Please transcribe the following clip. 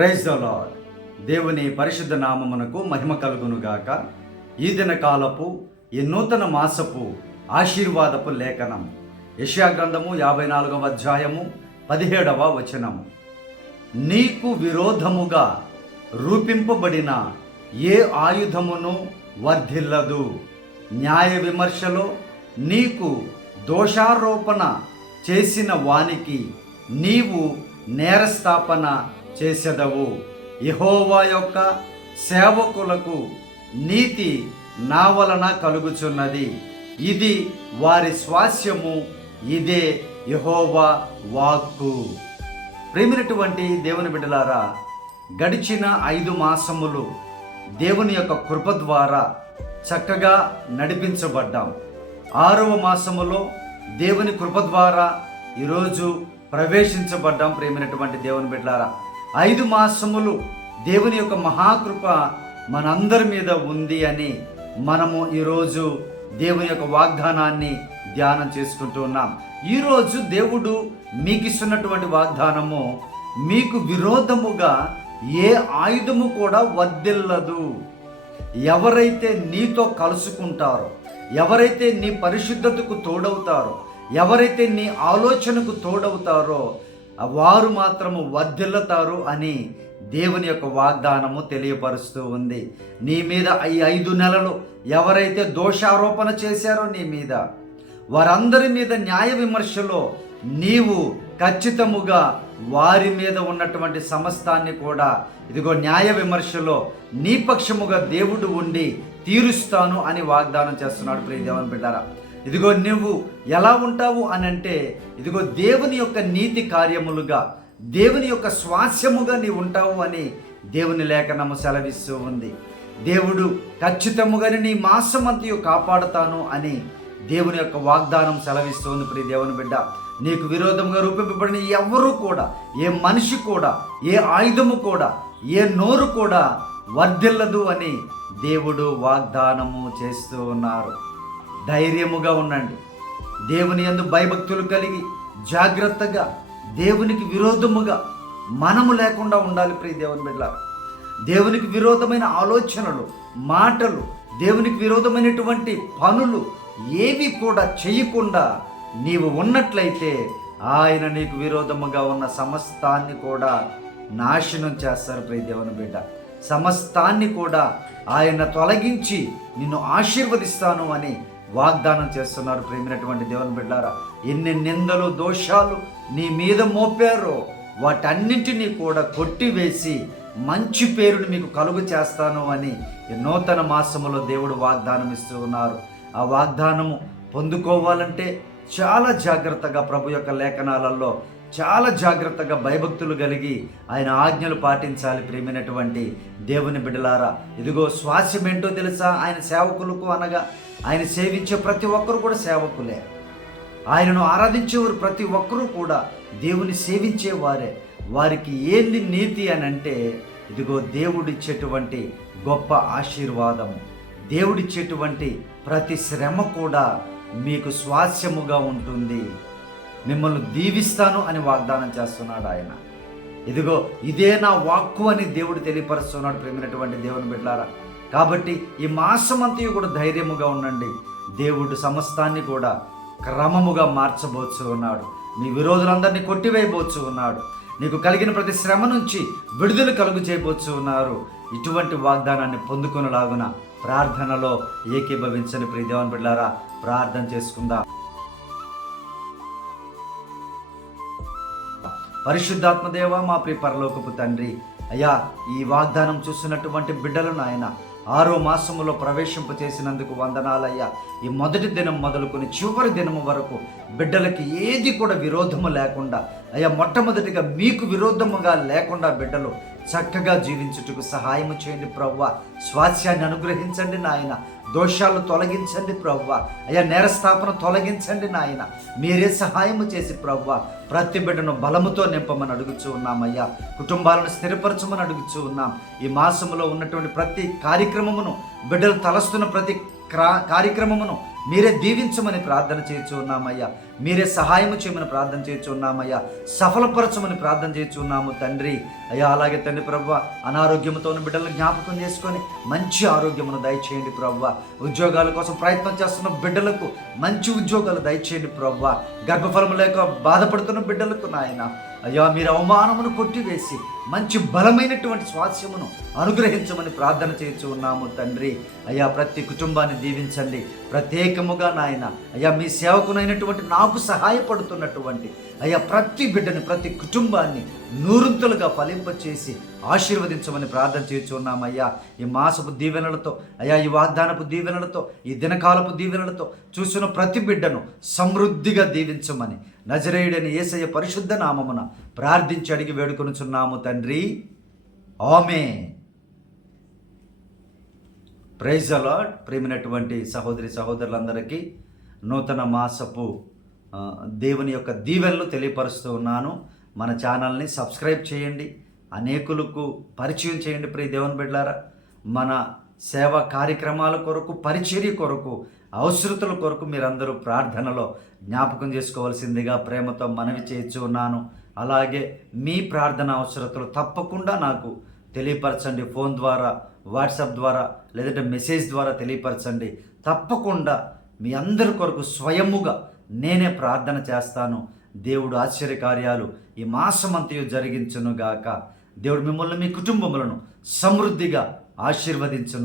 Praise the lord దేవుని పరిశుద్ధ నామమునకు మహిమ కలుగునుగాక. ఈ దిన కాలపు ఈ నూతన మాసపు ఆశీర్వాదపు లేఖనం. యశాగ్రంథము గ్రంథము యాభై నాలుగవ అధ్యాయము పదిహేడవ వచనము నీకు విరోధముగా రూపింపబడిన ఏ ఆయుధమును వర్ధిల్లదు? న్యాయ విమర్శలో నీకు దోషారోపణ చేసిన వానికి నీవు నేరస్థాపన చేసెదవు. ఇహోవా యొక్క సేవకులకు నీతి నా వలన కలుగుచున్నది. ఇది వారి స్వాస్యము. ఇదే యహోవా వాక్కు. ప్రేమినటువంటి దేవుని బిడ్డలారా గడిచిన ఐదు మాసములు దేవుని యొక్క కృప ద్వారా చక్కగా నడిపించబడ్డాం. ఆరవ మాసములో దేవుని కృప ద్వారా ఈరోజు ప్రవేశించబడ్డాం ప్రేమినటువంటి దేవుని బిడ్డలారా. ఐదు మాసములు దేవుని యొక్క మహాకృప మనందరి మీద ఉంది అని మనము ఈరోజు దేవుని యొక్క వాగ్దానాన్ని ధ్యానం చేసుకుంటూ ఉన్నాం. ఈరోజు దేవుడు మీకు ఇస్తున్నటువంటి వాగ్దానము మీకు విరోధముగా ఏ ఆయుధము కూడా వర్దిల్లదు ఎవరైతే నీతో కలుసుకుంటారో ఎవరైతే నీ పరిశుద్ధతకు తోడవుతారో ఎవరైతే నీ ఆలోచనకు తోడవుతారో వారు మాత్రము వర్ధిల్లుతారు అని దేవుని యొక్క వాగ్దానము తెలియపరుస్తూ ఉంది. నీ మీద ఈ ఐదు నెలలు ఎవరైతే దోషారోపణ చేశారో నీ మీద వారందరి మీద న్యాయ విమర్శలో నీవు ఖచ్చితముగా వారి మీద ఉన్నటువంటి సమస్తాన్ని కూడా ఇదిగో న్యాయ విమర్శలో నీ పక్షముగా దేవుడు ఉండి తీరుస్తాను అని వాగ్దానం చేస్తున్నాడు ప్రియ దేవన్ బిడ్డారా. ఇదిగో నువ్వు ఎలా ఉంటావు అని అంటే ఇదిగో దేవుని యొక్క నీతి కార్యములుగా దేవుని యొక్క స్వాస్యముగా నీవు ఉంటావు అని దేవుని లేఖనము సెలవిస్తూ ఉంది. దేవుడు ఖచ్చితముగానే నీ మాసమంతయు కాపాడుతాను అని దేవుని యొక్క వాగ్దానం సెలవిస్తోంది ప్రియ దేవుని బిడ్డ నీకు విరోధంగా రూపింపబడిన ఎవరు కూడా ఏ మనిషి కూడా ఏ ఆయుధము కూడా ఏ నోరు కూడా వర్ధిల్లదు అని దేవుడు వాగ్దానము చేస్తూ ఉన్నారు. ధైర్యముగా ఉండండి. దేవుని యందు భయభక్తులు కలిగి జాగ్రత్తగా దేవునికి విరోధముగా మనము లేకుండా ఉండాలి ప్రియ దేవుని బిడ్డ దేవునికి విరోధమైన ఆలోచనలు మాటలు దేవునికి విరోధమైనటువంటి పనులు ఏవి కూడా చేయకుండా నీవు ఉన్నట్లయితే ఆయన నీకు విరోధముగా ఉన్న సమస్తాన్ని కూడా నాశనం చేస్తారు ప్రియ దేవుని బిడ్డ. సమస్తాన్ని కూడా ఆయన తొలగించి నిన్ను ఆశీర్వదిస్తాను అని వాగ్దానం చేస్తున్నారు ప్రేమినటువంటి దేవుని బిడ్డారా. ఎన్ని నిందలు దోషాలు నీ మీద మోపారో వాటన్నింటినీ కూడా కొట్టివేసి మంచి పేరుని మీకు కలుగు చేస్తాను అని నూతన మాసములో దేవుడు వాగ్దానం ఇస్తూ ఉన్నారు. ఆ వాగ్దానము పొందుకోవాలంటే చాలా జాగ్రత్తగా ప్రభు యొక్క లేఖనాలలో చాలా జాగ్రత్తగా భయభక్తులు కలిగి ఆయన ఆజ్ఞలు పాటించాలి ప్రేమైనటువంటి దేవుని బిడ్డలారా. ఇదిగో స్వాస్యం ఏంటో తెలుసా? ఆయన సేవకులకు అనగా ఆయన సేవించే ప్రతి ఒక్కరు కూడా సేవకులే. ఆయనను ఆరాధించేవారు ప్రతి ఒక్కరూ కూడా దేవుని సేవించేవారే. వారికి ఏంది నీతి అని అంటే ఇదిగో దేవుడిచ్చేటువంటి గొప్ప ఆశీర్వాదం. దేవుడిచ్చేటువంటి ప్రతి శ్రమ కూడా మీకు స్వాస్యముగా ఉంటుంది. మిమ్మల్ని దీవిస్తాను అని వాగ్దానం చేస్తున్నాడు ఆయన. ఇదిగో ఇదే నా వాక్కు అని దేవుడు తెలియపరుస్తున్నాడు ప్రేమినటువంటి దేవుని బిడ్డారా కాబట్టి ఈ మాసమంతయు కూడా ధైర్యముగా ఉండండి. దేవుడు సమస్తాన్ని కూడా క్రమముగా మార్చబోచు ఉన్నాడు. నీ విరోధులందరినీ కొట్టివేయబోచు ఉన్నాడు. నీకు కలిగిన ప్రతి శ్రమ నుంచి విడుదల కలుగు చేయబోచు ఉన్నారు. ఇటువంటి వాగ్దానాన్ని పొందుకునేలాగున ప్రార్థనలో ఏకీభవించని ప్రియదేవన్ బిడ్డారా ప్రార్థన చేసుకుందాం. పరిశుద్ధాత్మదేవ మా ప్రియ పరలోకపు తండ్రి. అయ్యా ఈ వాగ్దానం చూస్తున్నటువంటి బిడ్డలను ఆయన ఆరో మాసములో ప్రవేశింప చేసినందుకు వందనాలయ్యా. ఈ మొదటి దినం మొదలుకొని చివరి దినము వరకు బిడ్డలకి ఏది కూడా విరోధము లేకుండా అయ్యా మొట్టమొదటిగా మీకు విరోధముగా లేకుండా బిడ్డలు చక్కగా జీవించుటకు సహాయము చేయండి ప్రవ్వ. స్వాస్యాన్ని అనుగ్రహించండి నాయన. దోషాలు తొలగించండి ప్రవ్వ. అయ్యా నేరస్థాపన తొలగించండి నాయన. మీరే సహాయము చేసి ప్రవ్వ. ప్రతి బిడ్డను బలముతో నింపమని అడుగుచూ ఉన్నామయ్యా. కుటుంబాలను స్థిరపరచమని అడుగుచూ ఉన్నాం. ఈ మాసములో ఉన్నటువంటి ప్రతి కార్యక్రమమును బిడ్డలు తలస్తున్న ప్రతి క్రా కార్యక్రమమును మీరే దీవించమని ప్రార్థన చేయొచ్చు ఉన్నామయ్యా. మీరే సహాయం చేయమని ప్రార్థన చేయొచ్చు ఉన్నామయ్యా. సఫలపరచమని ప్రార్థన చేయొచ్చు ఉన్నాము తండ్రి. అయ్యా అలాగే తండ్రి ప్రభు అనారోగ్యంతో ఉన్న బిడ్డలను జ్ఞాపకం చేసుకొని మంచి ఆరోగ్యమును దయచేయండి ప్రవ్వ ఉద్యోగాల కోసం ప్రయత్నం చేస్తున్న బిడ్డలకు మంచి ఉద్యోగాలు దయచేయండి ప్రవ్వ గర్భఫలం లేక బాధపడుతున్న బిడ్డలకు నాయన అయ్యా మీరు అవమానమును కొట్టివేసి మంచి బలమైనటువంటి స్వాస్యమును అనుగ్రహించమని ప్రార్థన చేయించు ఉన్నాము తండ్రి. అయ్యా ప్రతి కుటుంబాన్ని దీవించండి. ప్రత్యేకముగా నాయన అయ్యా మీ సేవకునైనటువంటి నాకు సహాయపడుతున్నటువంటి అయ్యా ప్రతి బిడ్డని ప్రతి కుటుంబాన్ని నూరుంతులుగా ఫలింపచేసి ఆశీర్వదించమని ప్రార్థన చేయించు ఉన్నామయ్యా ఈ మాసపు దీవెనలతో అయ్యా ఈ వాగ్దానపు దీవెనలతో ఈ దినకాలపు దీవెనలతో చూసిన ప్రతి బిడ్డను సమృద్ధిగా దీవించమని నజరేయుడని ఏసయ్య పరిశుద్ధ నామమున ప్రార్థించి అడిగి వేడుకొనుచున్నాము తండ్రి. ఆమె ప్రైజ్ అలాడ్ ప్రేమినటువంటి సహోదరి సహోదరులందరికీ నూతన మాసపు దేవుని యొక్క దీవెనలు తెలియపరుస్తూ ఉన్నాను. మన ఛానల్ని సబ్స్క్రైబ్ చేయండి. అనేకులకు పరిచయం చేయండి ప్రియ దేవుని బిడ్డారా మన సేవా కార్యక్రమాల కొరకు పరిచర్య కొరకు అవసరతల కొరకు మీరందరూ ప్రార్థనలో జ్ఞాపకం చేసుకోవాల్సిందిగా ప్రేమతో మనవి చేయించు ఉన్నాను. అలాగే మీ ప్రార్థన అవసరతలు తప్పకుండా నాకు తెలియపరచండి. ఫోన్ ద్వారా వాట్సాప్ ద్వారా లేదంటే మెసేజ్ ద్వారా తెలియపరచండి. తప్పకుండా మీ అందరి కొరకు స్వయముగా నేనే ప్రార్థన చేస్తాను. దేవుడు ఆశ్చర్యకార్యాలు ఈ మాసమంతయు జరిగించునుగాక. దేవుడు మిమ్మల్ని మీ కుటుంబములను సమృద్ధిగా ఆశీర్వదించును.